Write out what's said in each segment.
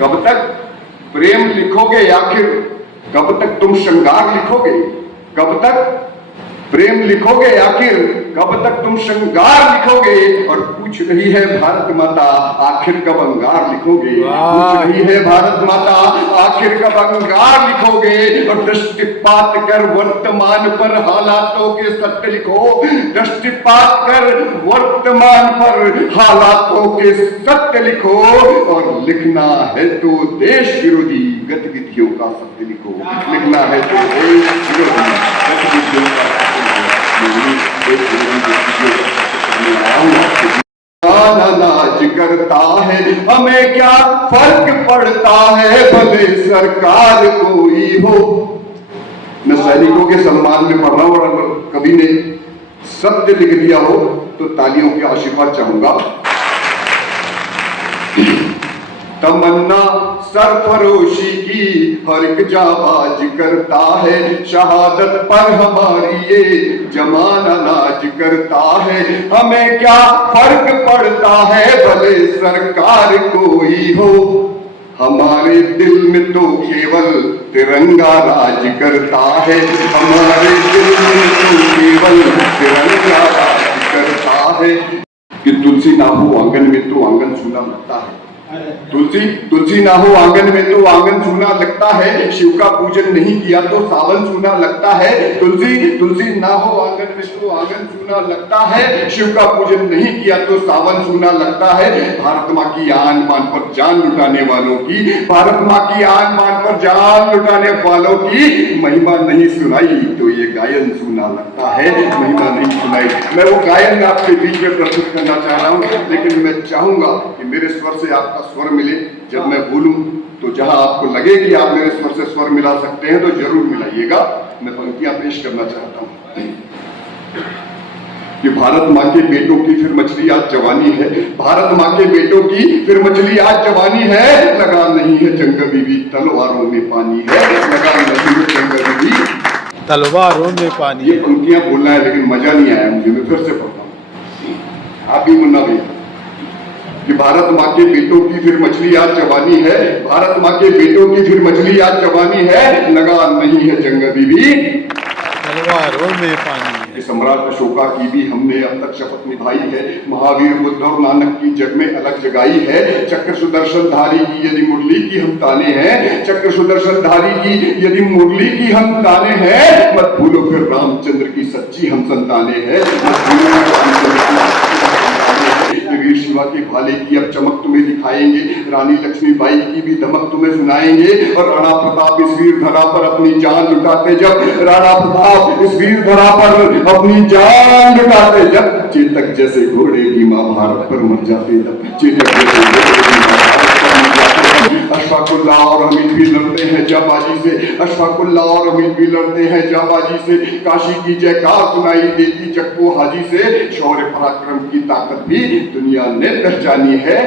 कब तक प्रेम लिखोगे, आखिर कब तक तुम श्रृंगार लिखोगे? कब तक प्रेम लिखोगे, आखिर कब तक तुम श्रृंगार लिखोगे? और पूछ रही है भारत माता, आखिर कब अंगार लिखोगे? पूछ रही है भारत माता, आखिर कब अंगार लिखोगे? और दृष्टिपात कर वर्तमान पर हालातों के सत्य लिखो, दृष्टिपात कर वर्तमान पर हालातों के सत्य लिखो। और लिखना है तो देश विरोधी गतिविधियों का सत्य लिखो, लिखना है तो देश विरोधी गतिविधियों का नाज करता है, हमें क्या फर्क पड़ता है, भले सरकार कोई हो। मैं सैनिकों के सम्मान में पढ़ रहा हूं, और अगर कभी ने सत्य लिख दिया हो तो तालियों के आशीर्वाद चाहूंगा। तमन्ना सरफरोशी की हर एक जाबाज करता है, शहादत पर हमारी ये जमाना नाज करता है। हमें क्या फर्क पड़ता है, भले सरकार कोई हो, हमारे दिल में तो केवल तिरंगा राज करता है। हमारे दिल में तो केवल तिरंगा राज करता है। कि तुलसी ना हो आंगन में तो आंगन सूना लगता है, तुलसी ना हो आंगन में तो आंगन सूना लगता है। शिव का पूजन नहीं किया तो सावन सूना लगता है। तुलसी ना हो आंगन में तो आंगन सूना लगता है। शिव का पूजन नहीं किया तो सावन सूना लगता है। भारत माँ की आन बान पर जान लुटाने वालों की, भारत माँ की आन बान पर जान लुटाने वालों की महिमा नहीं सुनाई तो ये गायन सूना लगता है, महिमा नहीं सुनाई। मैं वो गायन आपके बीच में प्रस्तुत करना चाह रहा हूँ, लेकिन मैं चाहूंगा कि मेरे स्वर से आपका स्वर मिले। जब मैं बोलूं तो जहां आपको लगे कि आप मेरे स्वर से स्वर मिला सकते हैं तो जरूर मिलाइएगा। मैं पंक्तियां पेश करना चाहता हूं कि भारत माँ के बेटों की फिर मछली आज जवानी है, भारत माँ के बेटों की फिर मछली आज जवानी है। लगा नहीं है जंग बीबी तलवारों में पानी है, लगा नहीं है जंग बीबी तलवारों में पानी। ये पंक्तियां बोलना है लेकिन मजा नहीं आया मुझे, मैं फिर से पढ़ता हूँ। आप भी मुन्ना भाई कि भारत माँ के बेटों की फिर मछली आज जवानी है, भारत माँ के बेटों की फिर मछली आज जवानी है। लगा नहीं है जंग बीबी तलवारों में पानी है। सम्राट अशोका की भी हमने अब तक शपथ निभाई है, महावीर बुद्ध और नानक की जग में अलग जगाई है। चक्र सुदर्शन धारी की यदि मुरली की हम ताने हैं, चक्र सुदर्शन धारी की यदि मुरली की हम ताने हैं। मत भूलो फिर रामचंद्र की सच्ची हम संताने हैं, मत भूलो वीर शिवा के भाले की अब चमक तुम्हें दिखाएंगे, रानी लक्ष्मीबाई की भी धमक तुम्हें सुनाएंगे। और राणा प्रताप इस वीर धरा पर अपनी जान लुटाते जब, राणा प्रताप इस वीर धरा पर अपनी जान लुटाते जब, चेतक जैसे घोड़े भी महाभारत पर मर जाते जब, चेतक जैसे अशफाकुल्लाह और हमीद भी लड़ते हैं जाबाजी से, अशफाकुल्लाह और हमीद भी लड़ते हैं जाबाजी से। काशी की जयकार सुनाई देती जक्को हाजी से, शौर्य पराक्रम की ताकत भी दुनिया ने पहचानी है।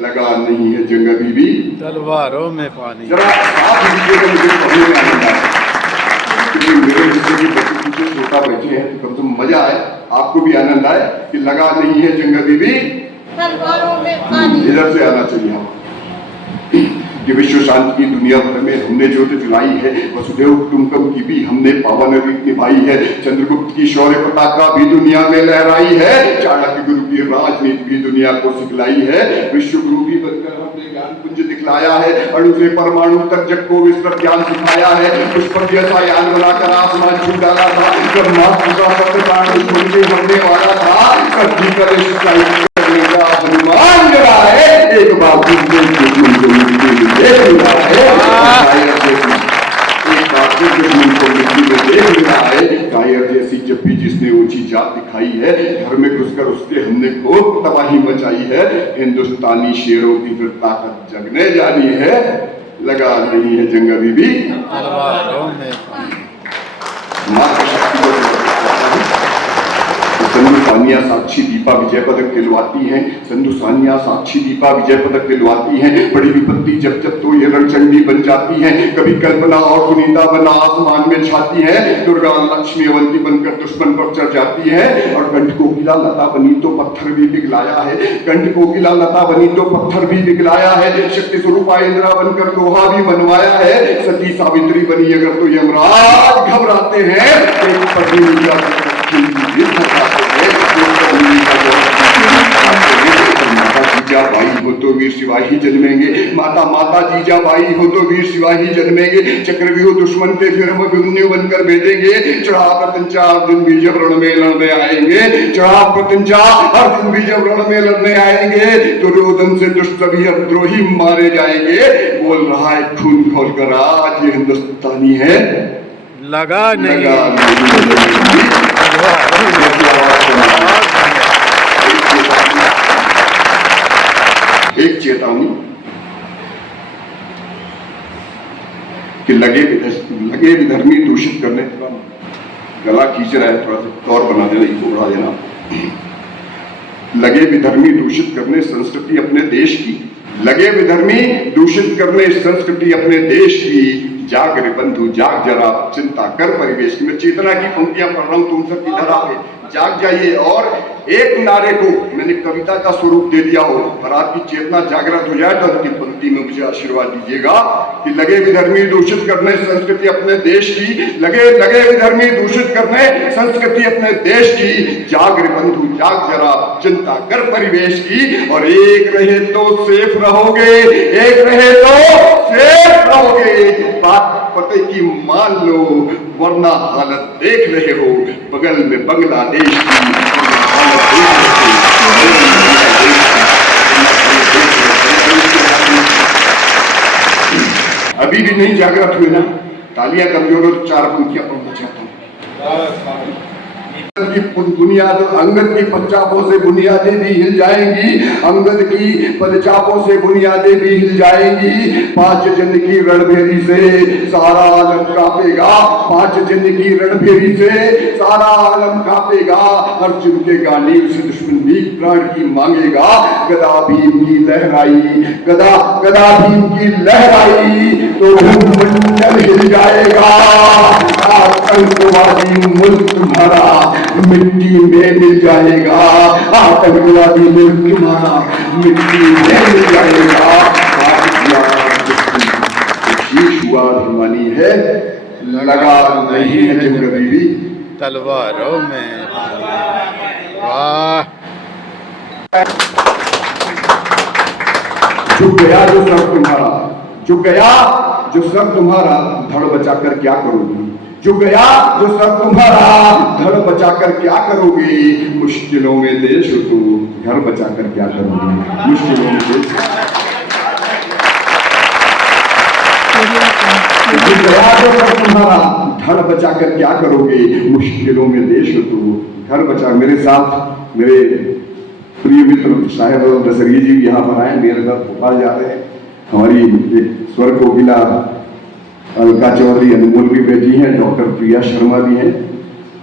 लगा नहीं है जंग बीबी तलवारों में पानी। जरा आप लीजिएगा, मुझे पढ़ने में आनंद आए, क्योंकि मेरे हिस्से के बच्चे पीछे छोटा बैठे हैं तो कम से कम मजा आए, आपको भी आनंद आए कि लगा नहीं है जंग बीबी तलवारों में पानी। इधर से आना चाहिए हम कि विश्व शांति की दुनिया भर में हमने ज्योत जलाई है, वसुदेव कुटुंबकम की भी हमने पावन रीत निभाई है। चंद्रगुप्त की शौर्य पताका भी दुनिया में लहराई है, चाणक्य गुरु की राजनीति भी दुनिया को सिखलाई है। विश्व गुरु भी बनकर हमने ज्ञान पुंज दिखलाया है, अणु से परमाणु तक जग को विस्तृत ज्ञान सिखाया है। पुष्पक जैसा यान बनाकर आसमान छू डाला था, जब मास्टर का सत्यकांड हमने वाला था, सच्ची करें हनुमान जरा है एक बात कायर जैसी जब भी जिसने ऊंची जात दिखाई है, घर में घुसकर उसके हमने खूब तबाही मचाई है। हिंदुस्तानी शेरों की फिर ताकत जगने जानी है, लगा नहीं है जंग बीबी तलवारों में माँ का शक्ति सानिया साक्षी दीपा विजय पदक दिलवाती हैं, संधु सानिया साक्षी दीपा विजय पदक दिलवाती हैं। बड़ी विपत्ति जब जब तो ये रणचंडी बन जाती हैं, कभी कल्पना और सुनीता बना आसमान में छाती है, दुर्गा लक्ष्मी अवंती बनकर दुश्मन पर चढ़ जाती है। और कंठ कोकिला लता बनी तो पत्थर भी पिघलाया है, कंठ कोकिला लता बनी तो पत्थर भी पिघलाया है। शक्ति स्वरूपा इंद्रा बनकर लोहा भी मनवाया है, सती सावित्री बनी अगर तो यमराज घबराते हैं। एक पत्नी जीजाबाई हो तो वीर सिपाही जन्मेंगे, माता माता जीजाबाई हो तो वीर सिपाही जन्मेंगे। चक्रव्यूह दुश्मन के फिर हम अभिमन्यु बनकर भेजेंगे, चढ़ा प्रत्यंचा अर्जुन भी जब रण में लड़ने आएंगे, चढ़ा प्रत्यंचा अर्जुन भी जब रण में लड़ने आएंगे। दुर्योधन से दुष्ट सभी द्रोही मारे जाएंगे। बोल रहा है खून खोल कर आज ये हिंदुस्तानी है, लगा नहीं। एक चेतावनी कि लगे विधर्मी दूषित करने, गला खींच रहा है, थोड़ा सा तौर बना देना, इसको बढ़ा देना। लगे विधर्मी दूषित करने संस्कृति अपने देश की, लगे विधर्मी दूषित करने संस्कृति अपने देश की। जाग रे बंधु जाग जरा, चिंता कर परिवेश की। मैं चेतना की पंक्तियां पढ़ रहा हूं, तुम सब इधर आके जाग जाइए और एक नारे को मैंने कविता का स्वरूप दे दिया हो और आपकी चेतना जागृत हो जाए तो आपकी पंक्ति में मुझे आशीर्वाद दीजिएगा कि लगे विधर्मी दूषित करने संस्कृति अपने देश की, लगे विधर्मी दूषित करने संस्कृति अपने देश की। जाग रे बंधु जाग जरा, चिंता कर परिवेश की। और एक रहे तो सेफ रहोगे, एक रहे तो सेफ रहोगे। बात पते की मान लो, वरना हालत देख रहे हो बगल में बांग्लादेश की। अभी भी नहीं जागृत हुए ना, तालियां कमजोर हो तो चार पंक्तियां पढ़ना चाहता हूं। की बुनियाद अंगद की पदचापों से बुनियादें भी हिल जाएंगी, अंगद की पदचापों से बुनियादें भी हिल जाएंगी। 5 जन की रणभेरी से सारा आलम कांपेगा, 5 जन की रणभेरी से सारा आलम कांपेगा। अर्जुन के गांडीव से दुश्मन भी प्राण की मांगेगा। गदा भीम की लहराई, गदा भीम की लहराई तो मंडल हिल जाएगा। आतंकवादी मुल्क तुम्हारा मिट्टी में मिल जाएगा, आतंकवादी मुल्क तुम्हारा मिट्टी में मिल जाएगा। शीश हुआ अभिमानी है, लगा नहीं है जिंदगी तलवारों में। वाह, झुक गया जो सर तुम्हारा, झुक गया जो सर तुम्हारा, धड़ बचाकर क्या करोगे। झुक गया जो सर तुम्हारा, धड़ बचाकर क्या करोगे। मुश्किलों में देश हो तो घर बचाकर क्या करोगे। मुश्किलों में देश, झुक गया जो सर तुम्हारा, धड़ बचाकर क्या करोगे। मुश्किलों में देश हो तो घर बचा। मेरे साथ मेरे प्रिय मित्र साहेब दशरथी जी यहाँ पर आए, मेरे साथ भोपाल जा रहे हैं। हमारी एक स्वर कोकिला अलका चौधरी अनमोल भी बैठी हैं, डॉक्टर प्रिया शर्मा भी हैं।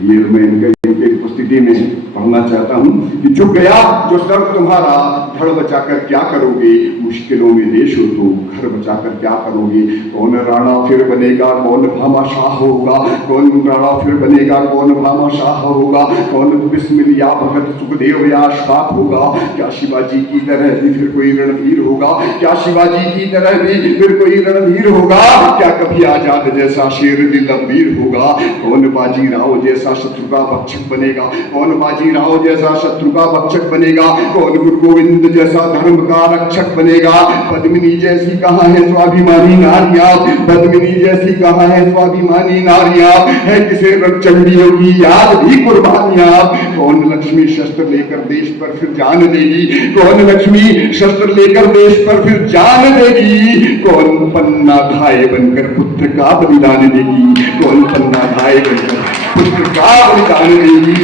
ये मैं इनके उपस्थिति में पढ़ना चाहता हूँ कि झुक गया जो सर तुम्हारा, धड़ बचाकर क्या करोगे। मुश्किलों में देश हो तो घर बचाकर क्या करोगे। कौन राणा फिर बनेगा, कौन भामाशाह होगा, कौन राणा फिर बनेगा, कौन भामाशाह होगा, कौन बिस्मिल या भगत सुखदेव या अशफाक होगा। क्या शिवाजी की तरह भी फिर कोई रणवीर होगा, क्या शिवाजी की तरह भी फिर कोई रणवीर होगा। क्या कभी आजाद जैसा शेर दिल अमीर होगा। कौन बाजीराव जैसा शत्रु का भक्षक बनेगा, कौन बाजीराव जैसा शत्रु का भक्षक बनेगा। कौन गुरु गोविंद जैसा धर्म का रक्षक बनेगा। पद्मिनी जैसी कहाँ है स्वाभिमानी नारियां, पद्मिनी जैसी कहाँ है स्वाभिमानी नारियां। है किसे रणचंडियों की याद भी कुर्बानियां। कौन लक्ष्मी शस्त्र लेकर देश पर फिर जान देगी, कौन लक्ष्मी शस्त्र लेकर देश पर फिर जान देगी। कौन पन्ना धाय बनकर पुत्र का बलिदान देगी, कौन पन्ना धाय बनकर पुत्र का बलिदान देगी।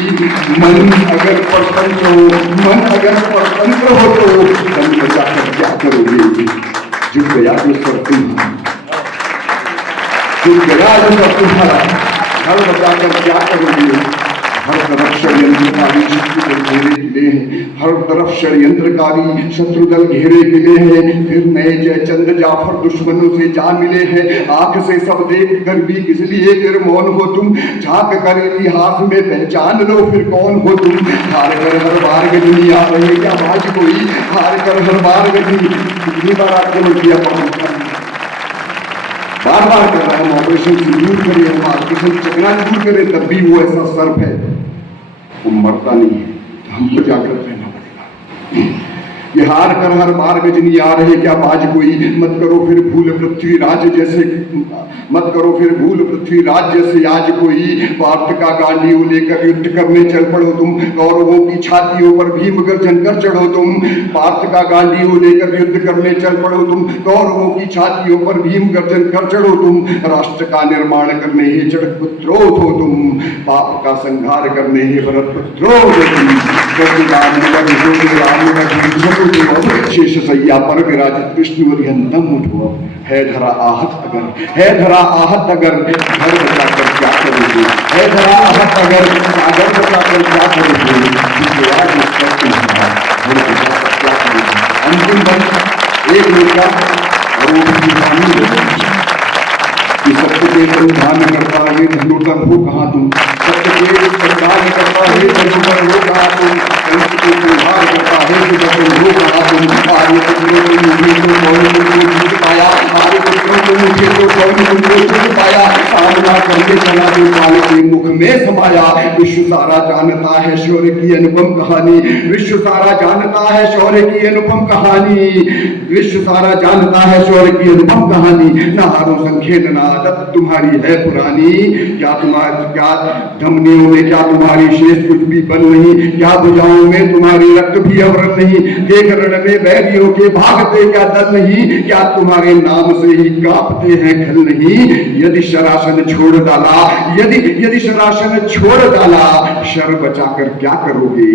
मन अगर परतंत्र हो, मन अगर परतंत्र हो तो मन बचाकर क्या करोगे। झुक गया जो सर तुम्हारा, झुक गया जो सर तुम्हारा, घर बचाकर क्या करोगे। हर तरफ षड्यंत्रकारी शत्रु दल घेरे खिले हैं, हर तरफ षड्यंत्रकारी शत्रु दल घेरे खिले हैं। फिर नए जयचंद जाफर दुश्मनों से जा मिले हैं। आंख से सब देख कर भी किस लिए फिर मौन हो तुम, झांक कर इतिहास में पहचान लो फिर कौन हो तुम। हार कर हर बार गजनी आ रही क्या बाज कोई, हार कर हर बार गजनी। कितनी बार आक्रमण किया बार बार कर रहा हूं, ऑपरेशन सिंदूर करें, हम ऑपरेशन चकनाचूर करें, तब भी वो ऐसा सर्प है, वो मरता नहीं है। तो हमको जागृत रहना पड़ेगा। ये हार कर हर बार गजनी आ रहे क्या बाज कोई, मत करो फिर भूल पृथ्वीराज जैसे, मत करो फिर भूल पृथ्वीराज जैसे आज कोई। पार्थ का गांडीव लेकर युद्ध करने चल पड़ो तुम, कौरवों की छातियों पर भीम गर्जन कर चढ़ो तुम। पार्थ का गांडीव लेकर युद्ध करने चल पड़ो तुम, कौरवों की छातियों पर भीम गर्जन कर चढ़ो तुम। राष्ट्र का निर्माण करने ही जड़क पुत्रोथ हो तुम, पाप का संहार करने ही भरत पुत्रोथ हो तुम। शेष सैया पर विराजित विष्णु अरिहंतम उठो। है धरा आहत अगर, है धरा आहत अगर, घर बचाकर क्या करोगे, है धरा आहत अगर, सागर बचाकर क्या करोगे। अंतिम बंद एक लोका और वो भी कि सत्य के संधान करता है धनुधर हो कहाँ तुम, सत्य के संधान करता है धनुधर हो कहाँ तुम, कंस को संहार करता है सुदर्शन हो कहाँ तुम। आर्य पुत्रों को मुझे तो कौन तुमको जीत पाया, आर्य पुत्रों को मुझे तो कौन तुमको जीत पाया। सामना करके चला जो काल के मुख में समाया। विश्व सारा जानता है शौर्य की अनुपम कहानी, विश्व सारा जानता है शौर्य की अनुपम कहानी, विश्व सारा जानता है शौर्य की अनुपम कहानी। न हारों संख्य न आदत तुम्हारी है पुरानी, क्या तुम्हारी क्या धमनियों में क्या तुम्हारी शेष कुछ भी बल नहीं, क्या भुजाओं में तुम्हारी रक्त भी अवरल नहीं। देख रण में बैरियों के भागते क्या दल नहीं, क्या तुम्हारे नाम से ही कांपते हैं खल नहीं। यदि शरासन छोड़ डाला, यदि शरासन छोड़ डाला, शर बचाकर क्या करोगे।